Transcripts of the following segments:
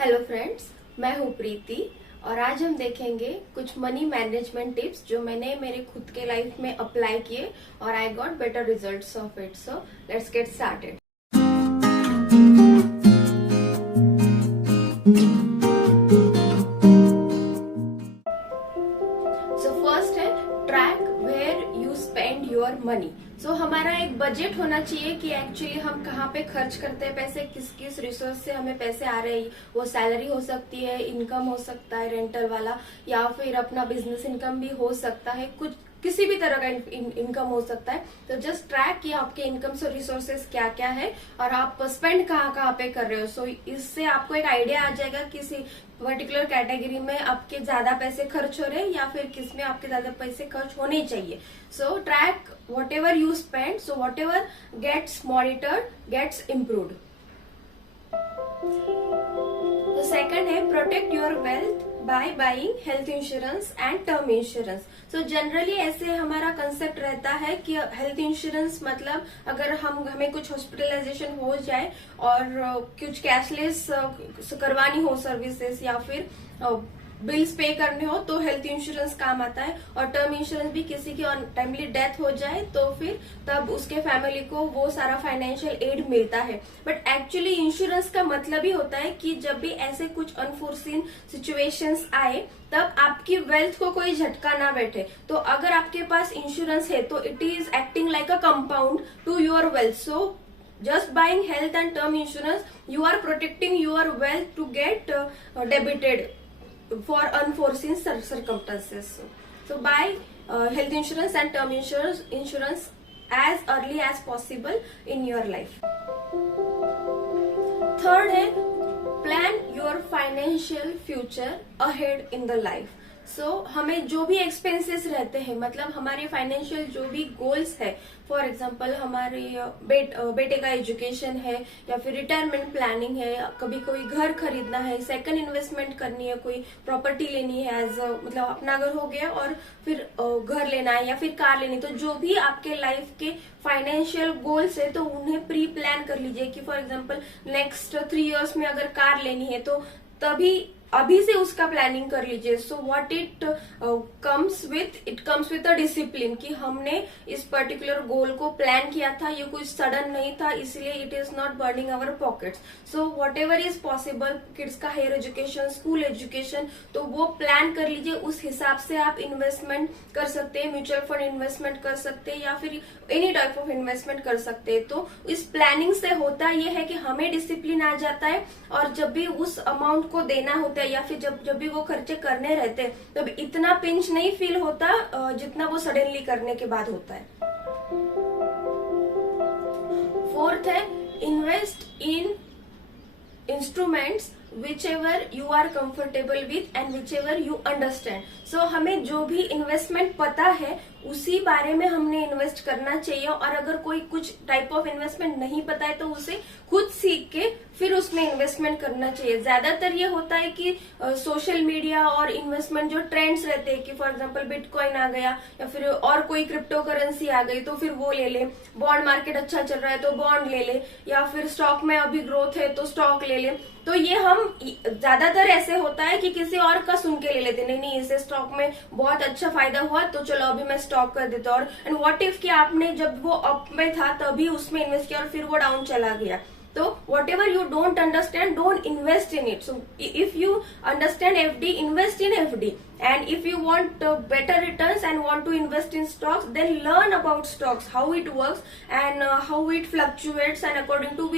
Hello friends, मैं हूँ प्रीति और आज हम देखेंगे कुछ मनी मैनेजमेंट टिप्स जो मैंने मेरे खुद के लाइफ में अप्लाई किए और I got better results of it. So let's get started. So first है track where you spend your money. So हमारा एक बजट होना चाहिए कि एक्चुअली हम कहाँ पे खर्च करते हैं पैसे, किस किस रिसोर्स से हमें पैसे आ रहे हैं। वो सैलरी हो सकती है, इनकम हो सकता है रेंटल वाला, या फिर अपना बिजनेस इनकम भी हो सकता है, कुछ किसी भी तरह का इनकम हो सकता है। तो जस्ट ट्रैक कि आपके इनकम से रिसोर्सेज क्या क्या है और आप स्पेंड कहाँ कहाँ पे कर रहे हो। सो इससे आपको एक आइडिया आ जाएगा किसी पर्टिकुलर कैटेगरी में आपके ज्यादा पैसे खर्च हो रहे हैं या फिर किस में आपके ज्यादा पैसे खर्च होने चाहिए। So track whatever you spend, so whatever gets monitored gets improved. तो सेकंड है protect your wealth by buying health insurance and term insurance. So generally ऐसे हमारा कंसेप्ट रहता है कि हेल्थ इंश्योरेंस मतलब अगर हमें कुछ हॉस्पिटलाइजेशन हो जाए और कुछ कैशलेस करवानी हो सर्विसेज या फिर बिल्स पे करने हो तो हेल्थ इंश्योरेंस काम आता है। और टर्म इंश्योरेंस भी किसी की टाइमली डेथ हो जाए तो फिर तब उसके फैमिली को वो सारा फाइनेंशियल एड मिलता है। बट एक्चुअली इंश्योरेंस का मतलब ही होता है कि जब भी ऐसे कुछ अनफोर्सीन सिचुएशंस आए तब आपकी वेल्थ को कोई झटका ना बैठे। तो अगर आपके पास इंश्योरेंस है तो it is acting like a compound to your wealth. So just buying health and term insurance, you are protecting your wealth to get debited for unforeseen circumstances. So buy health insurance and term insurance as early as possible in your life. Third है plan your financial future ahead in the life. हमें जो भी expenses रहते हैं, मतलब हमारे financial जो भी गोल्स है, फॉर एग्जांपल हमारे बेटे का एजुकेशन है या फिर रिटायरमेंट प्लानिंग है, कभी कोई घर खरीदना है, सेकंड इन्वेस्टमेंट करनी है, कोई प्रॉपर्टी लेनी है एज मतलब अपना घर हो गया और फिर घर लेना है या फिर कार लेनी, तो जो भी आपके लाइफ के फाइनेंशियल गोल्स है तो उन्हें प्री प्लान कर लीजिए कि फॉर एग्जाम्पल नेक्स्ट 3 इयर्स में अगर कार लेनी है तो तभी अभी से उसका प्लानिंग कर लीजिए। So what it comes with a discipline कि हमने इस पर्टिकुलर गोल को प्लान किया था, ये कुछ सडन नहीं था, इसलिए it is not burning our pockets. So what ever is possible, kids का हायर एजुकेशन, स्कूल एजुकेशन, तो वो प्लान कर लीजिए। उस हिसाब से आप इन्वेस्टमेंट कर सकते हैं, म्यूचुअल फंड इन्वेस्टमेंट कर सकते हैं या फिर एनी टाइप ऑफ इन्वेस्टमेंट कर सकते हैं। तो इस प्लानिंग से होता यह है कि हमें डिसिप्लिन आ जाता है और जब भी उस अमाउंट को देना होता है या फिर जब भी वो खर्चे करने रहते हैं तब इतना पिंच नहीं फील होता जितना वो सडनली करने के बाद होता है। फोर्थ है invest in instruments whichever you are comfortable with and whichever you understand. So हमें जो भी इन्वेस्टमेंट पता है उसी बारे में हमने इन्वेस्ट करना चाहिए। और अगर कोई कुछ टाइप ऑफ इन्वेस्टमेंट नहीं पता है तो उसे खुद सीख के फिर उसमें इन्वेस्टमेंट करना चाहिए। ज्यादातर ये होता है कि सोशल मीडिया और इन्वेस्टमेंट जो ट्रेंड्स रहते हैं कि फॉर एग्जांपल बिटकॉइन आ गया या फिर और कोई क्रिप्टो करेंसी आ गई तो फिर वो ले ले, बॉन्ड मार्केट अच्छा चल रहा है तो बॉन्ड ले ले, या फिर स्टॉक में अभी ग्रोथ है तो स्टॉक ले ले। तो ये हम ज्यादातर ऐसे होता है कि किसी और का सुन के ले लेते, नहीं इसे स्टॉक में बहुत अच्छा फायदा हुआ तो चलो अभी मैं स्टॉक कर देता हूँ। एंड व्हाट इफ कि आपने जब वो अप में था तभी उसमें इन्वेस्ट किया और फिर वो डाउन चला गया। तो what ever you don't understand don't invest in it. So if you understand FD, invest in FD, and if you want better returns and want to invest in stocks, then learn about stocks, how it works and how it fluctuates and according to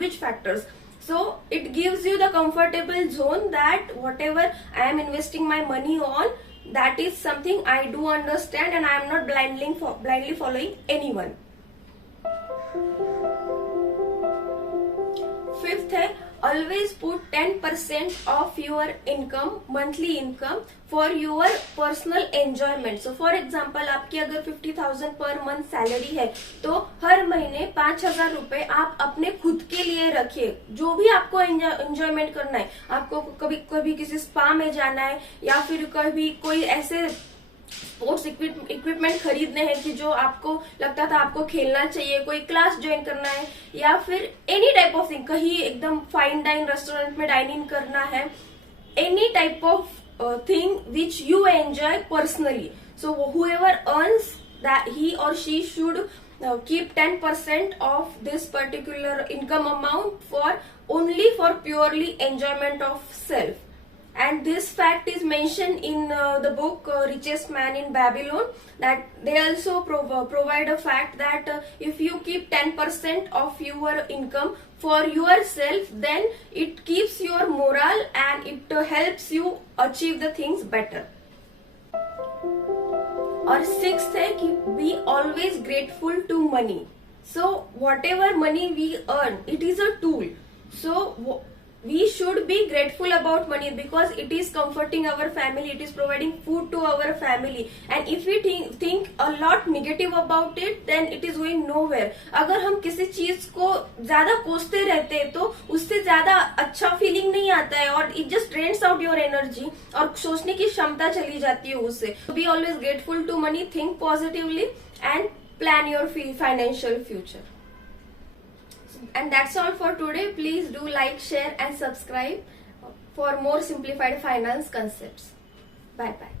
which factors. So it gives you the comfortable zone that whatever I am investing my money on, that is something I do understand and I am not blindly following anyone. Fifth है always put 10% of your income, monthly income for your personal enjoyment. So for example आपकी अगर 50,000 per month salary है तो हर महीने 5,000 रुपए आप अपने खुद के लिए रखिए। जो भी आपको एंजॉयमेंट करना है, आपको कभी किसी स्पा में जाना है या फिर कभी कोई ऐसे स्पोर्ट्स इक्विपमेंट खरीदने हैं कि जो आपको लगता था आपको खेलना चाहिए, कोई क्लास ज्वाइन करना है, या फिर एनी टाइप ऑफ थिंग, कहीं एकदम फाइन डाइन रेस्टोरेंट में डाइन इन करना है, any type of thing which you enjoy personally. So whoever earns that, he or she should keep 10% of this particular income amount for only for purely enjoyment of self. And this fact is mentioned in the book Richest Man in Babylon, that they also provide a fact that if you keep 10% of your income for yourself, then it keeps your morale and it helps you achieve the things better. और sixth है कि be always grateful to money. So whatever money we earn, it is a tool. So we should be grateful about money because it is comforting our family, it is providing food to our family. And if we think a lot negative about it, then it is going nowhere. अगर हम किसी चीज को ज्यादा कोसते रहते हैं तो उससे ज्यादा अच्छा फीलिंग नहीं आता है और it just drains out your energy और सोचने की क्षमता चली जाती है उससे. Be always grateful to money, think positively and plan your financial future. And that's all for today. Please do like, share and subscribe for more simplified finance concepts. Bye bye.